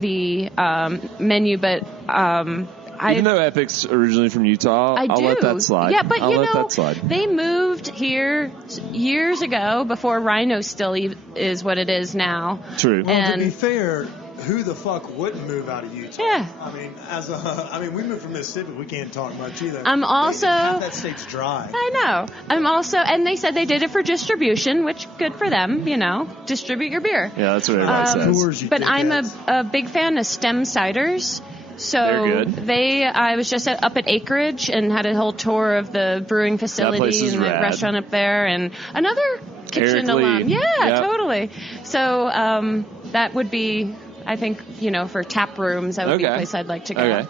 the menu, but even though Epic's originally from Utah, I'll let that slide. Yeah, but I'll let that slide. They moved here years ago before Rhino still is what it is now. True. Well, and to be fair, who the fuck wouldn't move out of Utah? Yeah. I mean, we moved from Mississippi. We can't talk much either. I'm also half that state's dry. I know. I'm also, and they said they did it for distribution, which good for them. Distribute your beer. Yeah, that's what everybody says. But I'm a big fan of stem ciders. So they're good. I was just up at Acreage and had a whole tour of the brewing facility and the restaurant up there, and another kitchen alum. Yeah, totally. So that would be, I think, for tap rooms, that would be a place I'd like to go. Okay.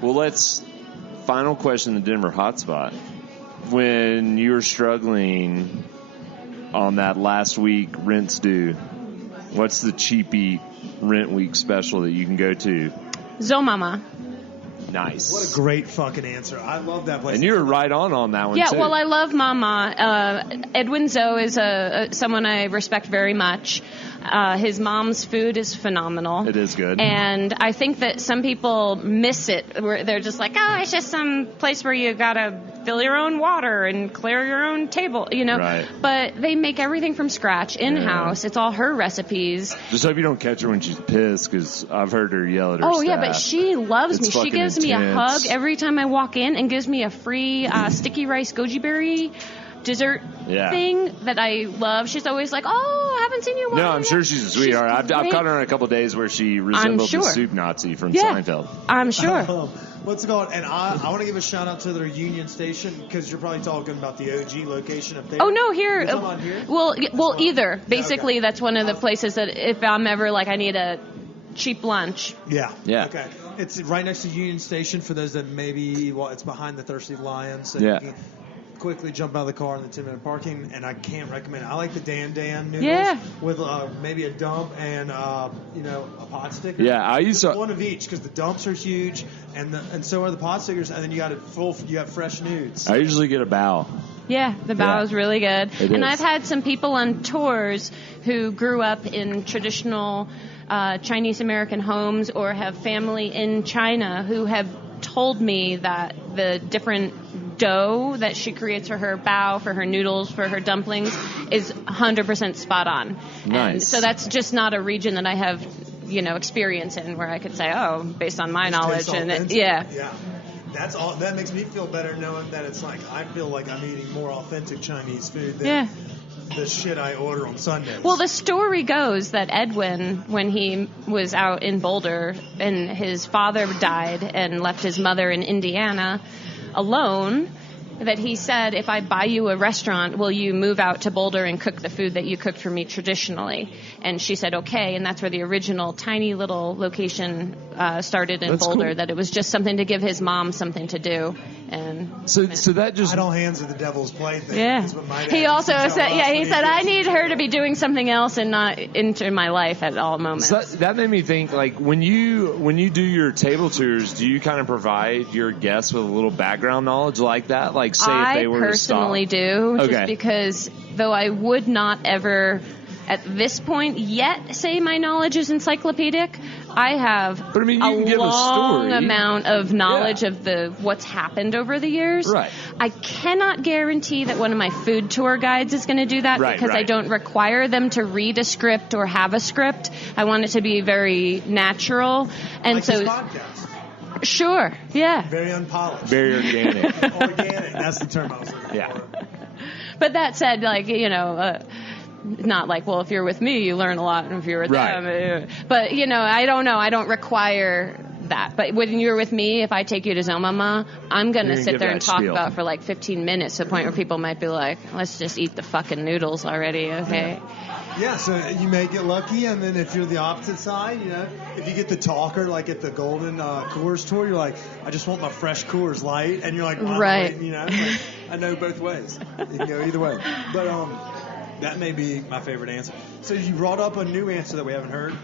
Well, final question, the Denver hotspot. When you were struggling on that last week rent's due, what's the cheap eat rent week special that you can go to? Zomama. Nice. What a great fucking answer. I love that place. And you were right on that one, too. Yeah, well, I love Mama. Edwin Zoe is someone I respect very much. His mom's food is phenomenal. It is good. And I think that some people miss it. Where they're just like, it's just some place where you got to fill your own water and clear your own table, Right. But they make everything from scratch, in-house. Yeah. It's all her recipes. Just hope you don't catch her when she's pissed, because I've heard her yell at her staff. Yeah, but she loves me. She gives me a hug every time I walk in and gives me a free sticky rice goji berry dessert thing that I love. She's always like, I haven't seen you. No, I'm sure she's a sweetheart. I've caught her on a couple of days where she resembled the soup Nazi from Seinfeld. I'm sure. What's it called? And I want to give a shout out to their Union Station, because you're probably talking about the OG location up there. Oh, no, here. Here? Well, either. Basically, that's one of the places that if I'm ever like I need a cheap lunch. Yeah. Okay. It's right next to Union Station for those that it's behind the Thirsty Lion. So you can quickly jump out of the car in the 10-minute parking, and I can't recommend it. I like the Dan noodles with maybe a dump and a pot sticker. Yeah, I used to one of each, because the dumps are huge and so are the pot stickers, and then you got fresh nudes. I usually get a bao. Yeah, the bao is really good. And I've had some people on tours who grew up in traditional Chinese American homes or have family in China who have told me that the different dough that she creates for her bao, for her noodles, for her dumplings is 100% spot on. Nice. And so that's just not a region that I have, experience in where I could say, based on my knowledge. Yeah. That's all. That makes me feel better knowing that it's like I feel like I'm eating more authentic Chinese food than the shit I order on Sundays. Well, the story goes that Edwin, when he was out in Boulder and his father died and left his mother in Indiana alone, that he said, if I buy you a restaurant, will you move out to Boulder and cook the food that you cooked for me traditionally? And she said, okay. And that's where the original tiny little location started in Boulder, cool. That it was just something to give his mom something to do. And so that just... Idle hands are the devil's plaything. Yeah. He also said, he said, I need her to be doing something else and not into my life at all moments. So that made me think, like, when you do your table tours, do you kind of provide your guests with a little background knowledge like that? Like, say if they were to stop? I personally do, just because, though I would not ever, at this point yet, say my knowledge is encyclopedic, I have a long amount of knowledge of what's happened over the years. Right. I cannot guarantee that one of my food tour guides is going to do that because I don't require them to read a script or have a script. I want it to be very natural. And like so this podcast. Sure, yeah. Very unpolished. Very organic. Organic, that's the term I was looking for. But that said, like, not like, well, if you're with me, you learn a lot, and if you're with them. But, I don't know. I don't require that. But when you're with me, if I take you to Zomama, I'm going to sit there and talk about for like 15 minutes to the point where people might be like, let's just eat the fucking noodles already, okay? Yeah, so you may get lucky, and then if you're the opposite side, if you get the talker, like at the Golden Coors tour, you're like, I just want my fresh Coors Light, and you're like, right. Like, I know both ways. You can go either way. But that may be my favorite answer. So you brought up a new answer that we haven't heard,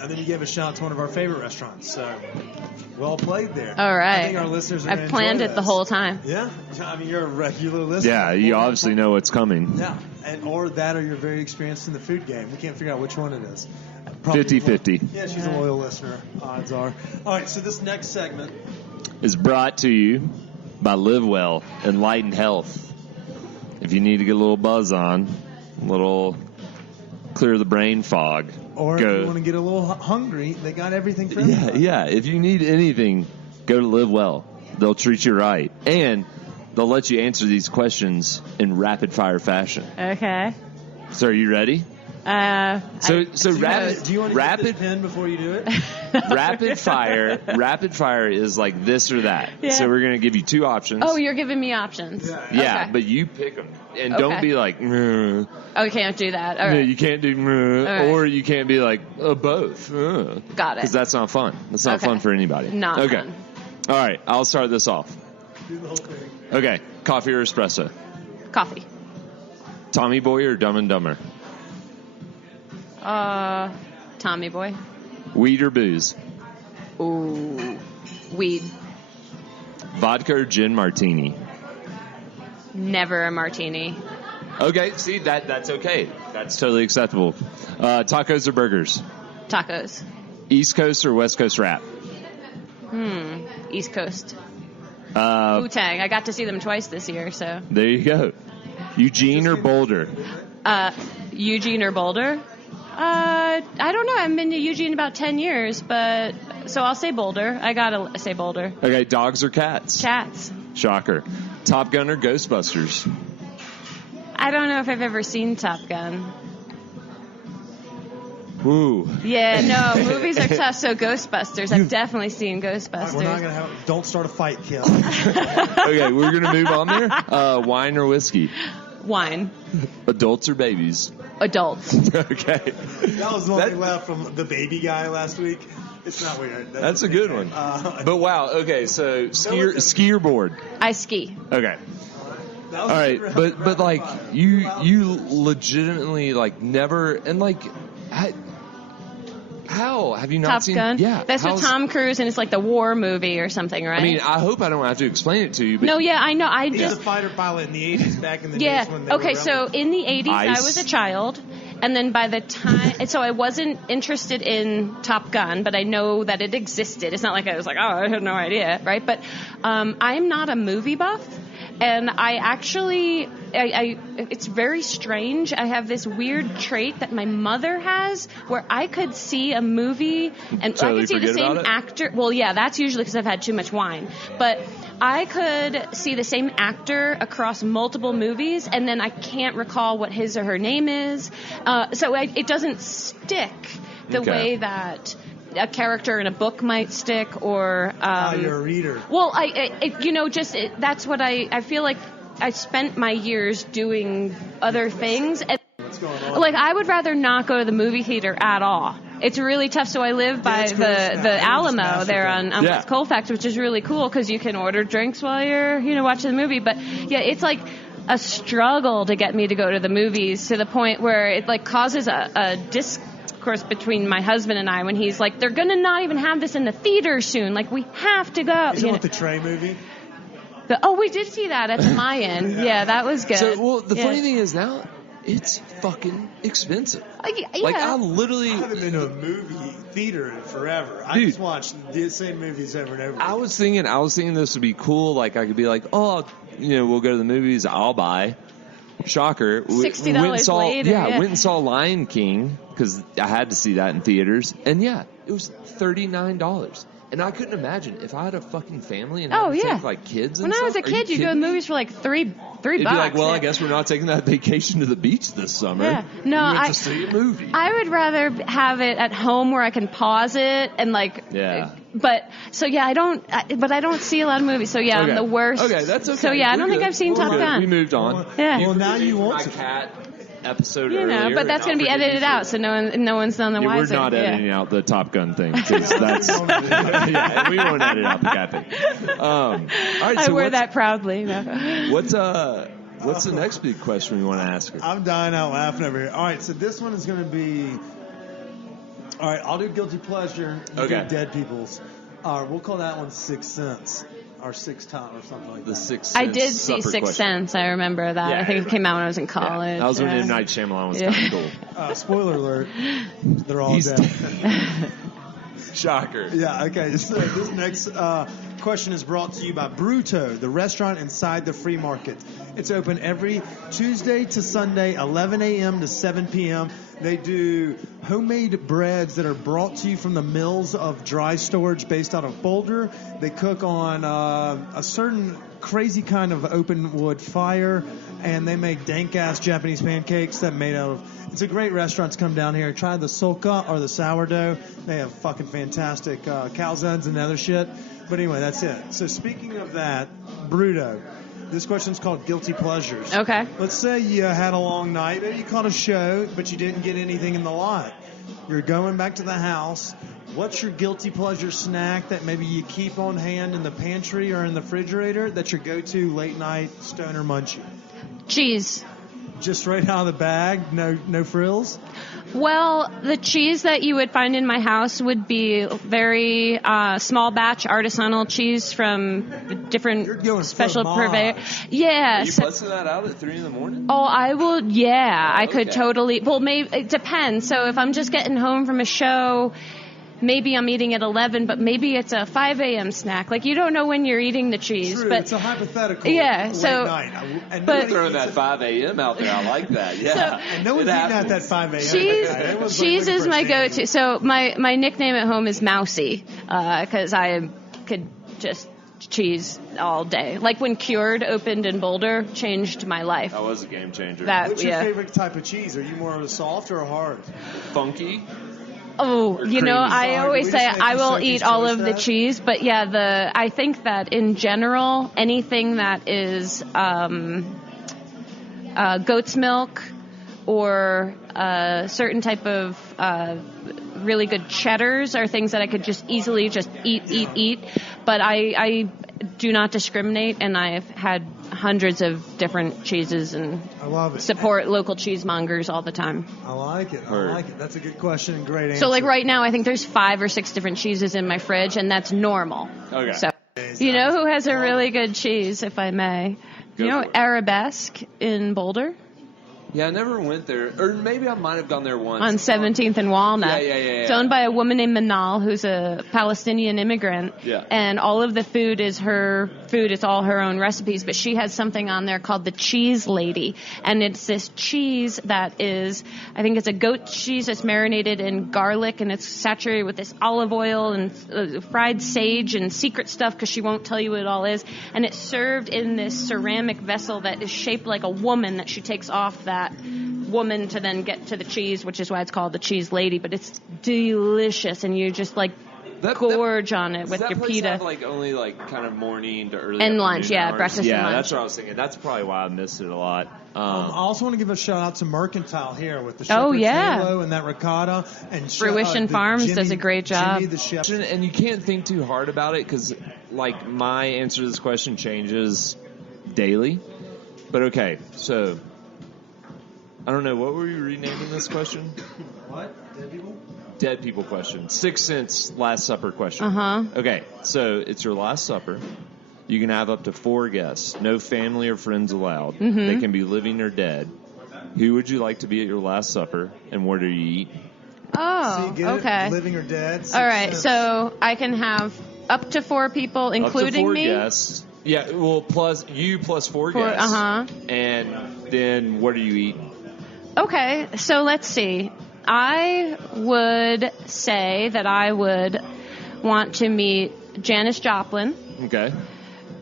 and then you gave a shout out to one of our favorite restaurants. So, well played there. All right. I think our listeners are I've planned it the whole time. Yeah? I mean, you're a regular listener. Yeah, you obviously know what's coming. Yeah. Or you're very experienced in the food game. We can't figure out which one it is. 50-50. Yeah, she's a loyal listener, odds are. All right, so this next segment is brought to you by Live Well, Enlightened Health. If you need to get a little buzz on, a little clear the brain fog, or if you want to get a little hungry, they got everything for everybody. Yeah. If you need anything, go to Live Well. They'll treat you right, and they'll let you answer these questions in rapid fire fashion. Okay. So, are you ready? Do you want to get this pen before you do it? Rapid fire is like this or that. Yeah. So we're going to give you two options. Oh, you're giving me options. Yeah, okay. But you pick them. And don't be like, oh, you can't do that. All right. No, you can't do, right. Or you can't be like, both. Got it. Because that's not fun. That's not fun for anybody. Not fun. All right, I'll start this off. Do the whole thing. Okay, coffee or espresso? Coffee. Tommy Boy or Dumb and Dumber? Tommy Boy. Weed or booze? Ooh, weed. Vodka or gin martini? Never a martini. Okay, see, that's okay. That's totally acceptable. Tacos or burgers? Tacos. East Coast or West Coast rap? East Coast. Wu-Tang. I got to see them twice this year, so. There you go. Eugene or Boulder? Eugene or Boulder? I don't know. I haven't been to Eugene about 10 years, but so I'll say Boulder. I gotta say Boulder. Okay, dogs or cats? Cats. Shocker. Top Gun or Ghostbusters? I don't know if I've ever seen Top Gun. Ooh. Yeah, no, movies are tough, so Ghostbusters. I've definitely seen Ghostbusters. We're not gonna don't start a fight, Kim. Okay, we're gonna move on there. Wine or whiskey? Wine. Adults or babies? Adults. Okay. That was the one we left from the baby guy last week. It's not weird. That's a good one. But wow, okay, so ski or board? I ski. Okay. All right, but like you legitimately like never and like how have you not Top seen? Gun? Yeah, that's with Tom Cruise, and it's like the war movie or something, right? I mean, I hope I don't have to explain it to you. But no, yeah, I know. He's a fighter pilot in the 80s, back in the days when they were so in the 80s, I was a child, and then by the time, so I wasn't interested in Top Gun, but I know that it existed. It's not like I was like, oh, I had no idea, right? But I'm not a movie buff. And I actually, it's very strange. I have this weird trait that my mother has where I could see a movie and I could see the same actor. Well, yeah, that's usually because I've had too much wine. But I could see the same actor across multiple movies and then I can't recall what his or her name is. So it doesn't stick the way that a character in a book might stick, or you're a reader. Well, that's what I feel like. I spent my years doing other things, and what's going on? Like I would rather not go to the movie theater at all. It's really tough. So I live by the Alamo there on West Colfax, which is really cool because you can order drinks while you're watching the movie. But yeah, it's like a struggle to get me to go to the movies to the point where it like causes a discourse between my husband and I when he's like, they're gonna not even have this in the theater soon. Like we have to go. Is it with the Trey movie? We did see that at the Mayan. Yeah, that was good. So, the funny thing is now, it's fucking expensive. Yeah. Like, I haven't been to a movie theater in forever. I just watch the same movies over and over. I was thinking this would be cool. Like, I could be like, we'll go to the movies. I'll buy. Shocker. $60 later. Yeah, went and saw Lion King because I had to see that in theaters. And yeah, it was $39. And I couldn't imagine if I had a fucking family and I had to take like kids and stuff. When I was a kid, you'd go to the movies for like $3. It'd be like, well, I guess we're not taking that vacation to the beach this summer. Yeah. No, we went to see a movie. I would rather have it at home where I can pause it and like. Yeah. But so yeah, I don't see a lot of movies. So yeah, I'm the worst. Okay, that's okay. So yeah, I don't think I've seen Top Gun. We moved on. Yeah. Well, now you want to. Cat episode earlier, but that's going to be edited out, so no one's none the wiser. We're not editing out the Top Gun thing because that's we won't edit out the cat thing. All right, I wear that proudly. What's the next big question we want to ask her? I'm dying out laughing over here. All right, so this one is going to be. All right, I'll do guilty pleasure. You do dead people's. We'll call that one 6 Cents. Our Sixth Time or something like the that. Sixth I did see Sixth Sense. I remember that. Yeah. I think it came out when I was in college. That was when M. Night Shyamalan was kind of cool. Spoiler alert. They're all dead. Shocker. Yeah, okay. So this next question is brought to you by Bruto, the restaurant inside the Free Market. It's open every Tuesday to Sunday, 11 a.m. to 7 p.m. They do homemade breads that are brought to you from the mills of dry storage based out of Boulder. They cook on a certain crazy kind of open wood fire, and they make dank-ass Japanese pancakes that made out of... It's a great restaurant to come down here and try the soka or the sourdough. They have fucking fantastic calzones and other shit. But anyway, that's it. So speaking of that, Bruto, this question's called Guilty Pleasures. Okay. Let's say you had a long night. Maybe you caught a show, but you didn't get anything in the lot. You're going back to the house. What's your guilty pleasure snack that maybe you keep on hand in the pantry or in the refrigerator that's your go-to late night stoner munchie? Cheese. Just right out of the bag? No frills? Well, the cheese that you would find in my house would be very small batch artisanal cheese from different special purveyors. Yeah. Are you busting that out at 3 a.m? Oh, I will. Yeah, I could okay. totally. Well, maybe it depends. So if I'm just getting home from a show, maybe I'm eating at 11, but maybe it's a 5 a.m. snack. Like, you don't know when you're eating the cheese. True, but it's a hypothetical yeah, so, late night. And but throwing that 5 a.m. out there, I like that. Yeah. So, and no one's eating at that 5 a.m. Cheese is my go-to. So my nickname at home is Mousy, because I could just cheese all day. Like when Cured opened in Boulder, changed my life. That was a game changer. What's your favorite type of cheese? Are you more of a soft or a hard? Funky. Oh, you know, I always say I will eat all of the that? cheese, but yeah, I think that in general, anything that is goat's milk or a certain type of really good cheddars are things that I could just easily just eat. But I do not discriminate, and I've had hundreds of different cheeses and I love it. Support local cheesemongers all the time. I like it. That's a good question and great answer. So like right now, I think there's 5 or 6 different cheeses in my fridge, and that's normal. Okay. So you know who has a really good cheese, if I may? Go you know for it. Arabesque in Boulder? Yeah, I never went there. Or maybe I might have gone there once. On 17th and Walnut. Yeah. It's owned by a woman named Manal, who's a Palestinian immigrant. Yeah. And all of the food is her food. It's all her own recipes. But she has something on there called the Cheese Lady. And it's this cheese that is, I think it's a goat cheese that's marinated in garlic. And it's saturated with this olive oil and fried sage and secret stuff because she won't tell you what it all is. And it's served in this ceramic vessel that is shaped like a woman that she takes off that woman to then get to the cheese, which is why it's called the Cheese Lady. But it's delicious, and you just like gorge on it with your pita. Have, like only like kind of morning to early and lunch, hours? breakfast and lunch. Yeah, that's what I was thinking. That's probably why I missed it a lot. I also want to give a shout out to Mercantile here with the shepherd's halo and that ricotta, and Fruition Farms does a great job. Jimmy the chef. And you can't think too hard about it because like my answer to this question changes daily. But okay, so I don't know, what were you renaming this question? What? Dead people? Dead people question. Sixth Sense Last Supper question. Okay, so it's your Last Supper. You can have up to 4 guests. No family or friends allowed. They can be living or dead. Who would you like to be at your Last Supper, and where do you eat? Oh, okay. Living or dead? All right, so I can have up to 4 people, including up to 4 me? guests. Yeah, well, plus 4 guests. And then where do you eat? Okay, so let's see. I would say that I would want to meet Janis Joplin. Okay.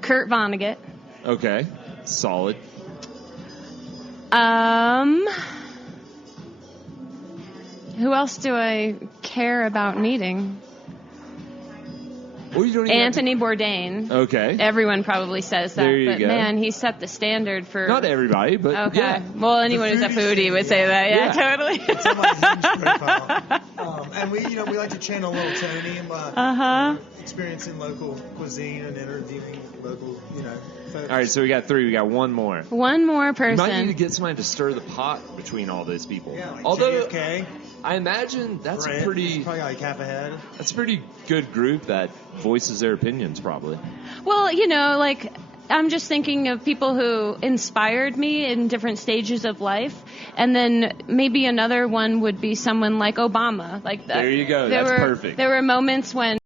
Kurt Vonnegut. Okay. Solid. Who else do I care about meeting? Well, you don't Anthony Bourdain. Okay. Everyone probably says that. There you but go. Man, he set the standard for... Not everybody, but okay. yeah. Well, anyone who's a foodie would say that. Yeah, totally. It's on my Hinge profile. And we like to channel little Tony, experiencing local cuisine and interviewing local, folks. All right, so we got 3. We got one more. One more person. You might need to get somebody to stir the pot between all those people. Yeah, like Although, JFK. I imagine that's Brett, a pretty... he's probably like half ahead. That's a pretty good group that voices their opinions, probably. Well, I'm just thinking of people who inspired me in different stages of life, and then maybe another one would be someone like Obama. Like there you go. That's perfect. There were moments when